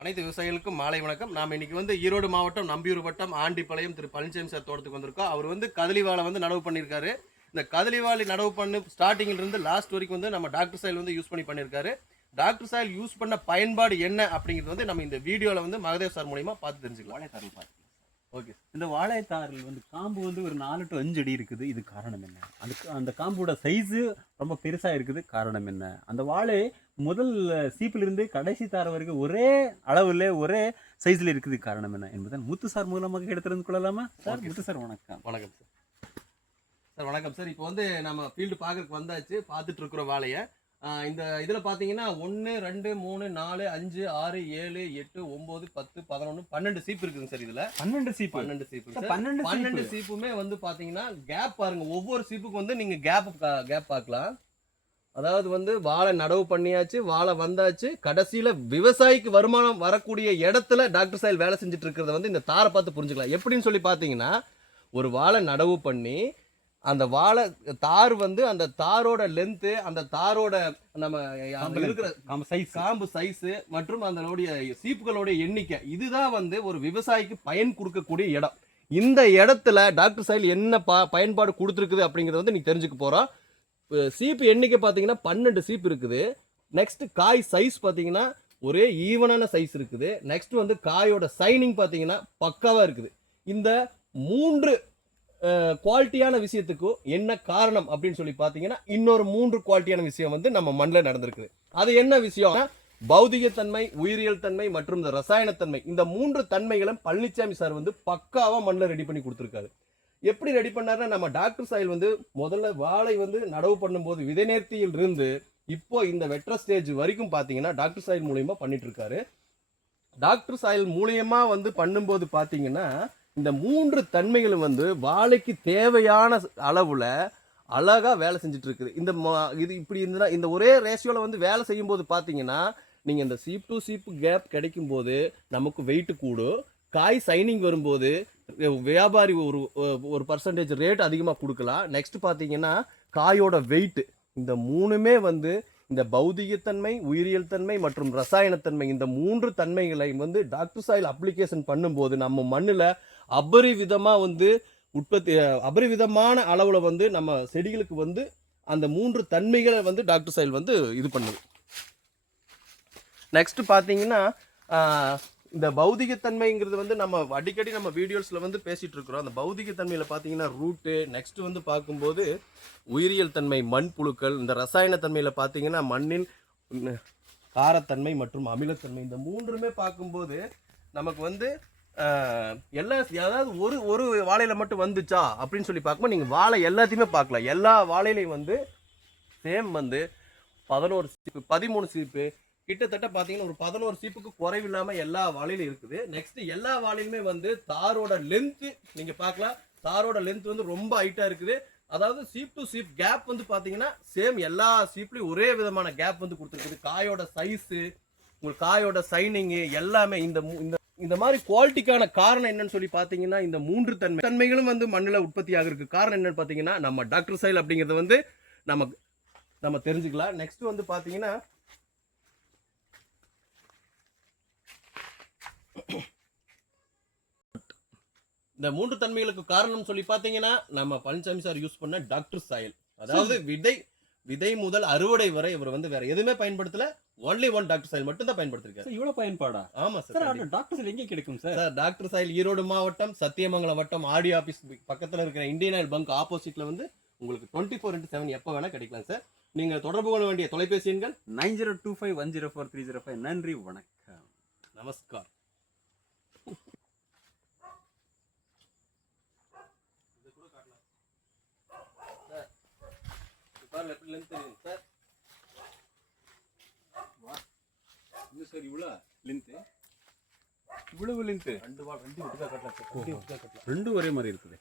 அனைத்து விவசாயிகளுக்கும் மாலை வணக்கம். நாம் இன்னைக்கு வந்து ஈரோடு மாவட்டம் நம்பியூர் வட்டம் ஆண்டிப்பாளையம் திரு பழனிசாமி சார் தோட்டத்துக்கு வந்திருக்கோம். அவர் வந்து கதலிவாலை வந்து நடவு பண்ணியிருக்காரு. இந்த கதலி நடவு பண்ணு ஸ்டார்டிங்லேருந்து லாஸ்ட் வரைக்கும் வந்து நம்ம டாக்டர் சாயில் வந்து யூஸ் பண்ணி பண்ணியிருக்காரு. டாக்டர் சாயில் யூஸ் பண்ண பயன்பாடு என்ன அப்படிங்கிறது வந்து நம்ம இந்த வீடியோவில் வந்து மகதேவ் சார் மூலியமாக பார்த்து தெரிஞ்சுக்கலாம். வாழைத்தாரில் பார்த்து. ஓகே இந்த வாழைத்தாரில் வந்து காம்பு வந்து ஒரு நாலு டு அஞ்சு அடி இருக்குது. இது காரணம் என்ன? அந்த அந்த காம்போட சைஸு ரொம்ப பெருசா இருக்குது. காரணம் என்ன? அந்த வாழை முதல் சீப்பிலிருந்து கடைசி தார வரைக்கும் ஒரே அளவில் ஒரே சைஸ்ல இருக்குது. காரணம் என்ன என்பதை முத்து சார் மூலமாக எடுத்திருந்து கொள்ளலாமா? சார். முத்து சார் வணக்கம். வணக்கம் சார் சார் வணக்கம் சார் இப்போ வந்து நம்ம ஃபீல்டு பார்க்கறதுக்கு வந்தாச்சு. பார்த்துட்டு இருக்கிறோம் வாழையை. இந்த இதில் பார்த்தீங்கன்னா ஒன்று ரெண்டு மூணு நாலு அஞ்சு ஆறு ஏழு எட்டு ஒம்பது பத்து பதினொன்று பன்னெண்டு சீப் இருக்குங்க சார் இதில். பன்னெண்டு சீப்பு. பன்னெண்டு சீப்பு பன்னெண்டு பன்னெண்டு சீப்பு. சீப்புமே வந்து பாத்தீங்கன்னா கேப் பாருங்க ஒவ்வொரு சீப்புக்கு வந்து நீங்க கேப் கேப் பார்க்கலாம் அதாவது வந்து வாழை நடவு பண்ணியாச்சு வாழை வந்தாச்சு. கடைசியில விவசாயிக்கு வருமானம் வரக்கூடிய இடத்துல டாக்டர் சாயல் வேலை செஞ்சுட்டு இருக்கிறத வந்து இந்த தாரை பார்த்து புரிஞ்சுக்கலாம். எப்படின்னு சொல்லி பார்த்தீங்கன்னா ஒரு வாழை நடவு பண்ணி அந்த வாழை தார் வந்து அந்த தாரோட லென்த்து அந்த தாரோட நம்ம அங்க இருக்கிற காம்பு சைஸ் மற்றும் அதனுடைய சீப்புகளுடைய எண்ணிக்கை. இதுதான் வந்து ஒரு விவசாயிக்கு பயன் கொடுக்கக்கூடிய இடம். இந்த இடத்துல டாக்டர் சைல் என்ன ப பயன்பாடு கொடுத்துருக்குது அப்படிங்கிறத வந்து நீ தெரிஞ்சுக்க அஹ் சீப்பு எண்ணிக்கை பார்த்தீங்கன்னா பன்னெண்டு சீப்பு இருக்குது. நெக்ஸ்ட் காய் சைஸ் பார்த்தீங்கன்னா ஒரே ஈவனான சைஸ் இருக்குது. நெக்ஸ்ட் வந்து காயோட சைனிங் பார்த்தீங்கன்னா பக்காவா இருக்குது. இந்த மூன்று குவாலிட்டியான விஷயத்துக்கும் என்ன காரணம் அப்படின்னு சொல்லி பார்த்தீங்கன்னா இன்னொரு மூன்று குவாலிட்டியான விஷயம் வந்து நம்ம மண்ணில் நடந்திருக்குது. அது என்ன விஷயம் பௌதிகத்தன்மை உயிரியல் தன்மை மற்றும் இந்த ரசாயனத்தன்மை. இந்த மூன்று தன்மைகளும் பழனிசாமி சார் வந்து பக்காவாக மண்ணில் ரெடி பண்ணி கொடுத்துருக்காரு. எப்படி ரெடி பண்ணாருன்னா நம்ம டாக்டர் சாயில் வந்து முதல்ல வாழை வந்து நடவு பண்ணும்போது விதை நேர்த்தியில் இருந்து இப்போ இந்த வெட்ர ஸ்டேஜ் வரைக்கும் பார்த்தீங்கன்னா டாக்டர் சாயில் மூலியமாக பண்ணிட்டு இருக்காரு. டாக்டர் சாயில் மூலியமாக வந்து பண்ணும்போது பார்த்தீங்கன்னா இந்த மூன்று தன்மைகளும் வந்து வாழைக்கு தேவையான அளவில் அழகாக வேலை செஞ்சுட்டு இருக்குது இந்த இது இப்படி இருந்தால் இந்த ஒரே ரேஷியோவில் வந்து வேலை செய்யும் போது பார்த்தீங்கன்னா நீங்கள் இந்த சீப் டு சீப் கேப் கிடைக்கும் போது நமக்கு வெயிட் கூடும். காய் சைனிங் வரும்போது வியாபாரி ஒரு ஒரு பர்சன்டேஜ் ரேட் அதிகமாக கொடுக்கலாம். நெக்ஸ்ட் பார்த்தீங்கன்னா காயோட வெயிட் இந்த மூணுமே வந்து இந்த பௌதிகத்தன்மை உயிரியல் தன்மை மற்றும் ரசாயனத்தன்மை இந்த மூன்று தன்மைகளை வந்து டாக்டர் சாயில் அப்ளிகேஷன் பண்ணும்போது நம்ம மண்ணில் அபரிவிதமாக வந்து உற்பத்தி அபரிவிதமான அளவில் வந்து நம்ம செடிகளுக்கு வந்து அந்த மூன்று தன்மைகளை வந்து டாக்டர் சாயில் வந்து இது பண்ணுது. நெக்ஸ்ட் பார்த்தீங்கன்னா இந்த பௌதிகத்தன்மைங்கிறது வந்து நம்ம அடிக்கடி நம்ம வீடியோஸில் வந்து பேசிட்டு இருக்கிறோம் அந்த பௌதிகத்தன்மையில் பார்த்தீங்கன்னா ரூட்டு நெக்ஸ்ட் வந்து பார்க்கும்போது உயிரியல் தன்மை மண் புழுக்கள் இந்த ரசாயன தன்மையில் பார்த்தீங்கன்னா மண்ணின் காரத்தன்மை மற்றும் அமிலத்தன்மை இந்த மூன்றுமே பார்க்கும்போது நமக்கு வந்து எல்லா அதாவது ஒரு ஒரு வாழையில மட்டும் வந்துச்சா அப்படின்னு சொல்லி பார்க்கும்போது நீங்கள் வாழை எல்லாத்தையுமே பார்க்கலாம். எல்லா வாழையிலையும் வந்து சேம் வந்து பதினோரு சீப்பு பதிமூணு சீப்பு கிட்டத்தட்ட பார்த்தீங்கன்னா ஒரு பதினோரு சீப்புக்கு குறைவில்லாமல் எல்லா வாழையிலும் இருக்குது. நெக்ஸ்ட் எல்லா வாழையிலுமே வந்து தாரோட லென்த்து நீங்கள் பார்க்கலாம். தாரோட லென்த் வந்து ரொம்ப ஹைட்டாக இருக்குது. அதாவது சீப் டு சீப் கேப் வந்து பார்த்தீங்கன்னா சேம் எல்லா சீப்லையும் ஒரே விதமான கேப் வந்து கொடுத்துருக்குது. காயோட சைஸு உங்களுக்கு காயோட சைனிங்கு எல்லாமே இந்த இந்த இந்த மாதிரி குவாலிட்டிக்கான காரணம் என்னன்னு சொல்லி பார்த்தீங்கன்னா இந்த மூன்று தன்மை தன்மைகளும் வந்து மண்ணில் உற்பத்தி ஆகிறதுக்கு காரணம் என்னன்னு பார்த்தீங்கன்னா நம்ம டாக்டர் சைல் அப்படிங்கிறது வந்து நம்ம நம்ம தெரிஞ்சுக்கலாம். நெக்ஸ்ட் வந்து பார்த்தீங்கன்னா இந்த மூன்று தன்மைகளுக்கு காரணம் சொல்லி பார்த்தீங்கன்னா நம்ம பழனிசாமி சார் யூஸ் பண்ண டாக்டர் சாயல் அதாவது விதை விதை முதல் அறுவடை வரை இவர் வந்து வேற எதுவுமே பயன்படுத்தல. ஒன்லி ஒன் டாக்டர் சாயல் மட்டும் தான் பயன்படுத்திருக்காரு. இவ்வளவு பயன்பாடா? ஆமா சார் அந்த டாக்டர்ஸ் எங்கே கிடைக்கும் சார்? சார் டாக்டர் சாயல் ஈரோடு மாவட்டம் சத்தியமங்கலம் வட்டம் ஆடி ஆபீஸ் பக்கத்துல இருக்கிற இந்தியன் ஆயில் பங்க் ஆப்போசிட்ல வந்து உங்களுக்கு டுவெண்ட்டி ஃபோர் இன்ட்டு செவன் எப்போ வேணா கிடைக்கலாம் சார். நீங்க தொடர்பு கொள்ள வேண்டிய தொலைபேசி எண்கள் nine zero two five one zero four three zero five. நன்றி வணக்கம். நமஸ்கார். சார் இது சார் இவ்வளோ லென்த்து இவ்வளவு லென்த்து ரெண்டு ரெண்டு ஒட்டுக்கா கட்டலாம் ரெண்டு ஒரே மாதிரி இருக்குது.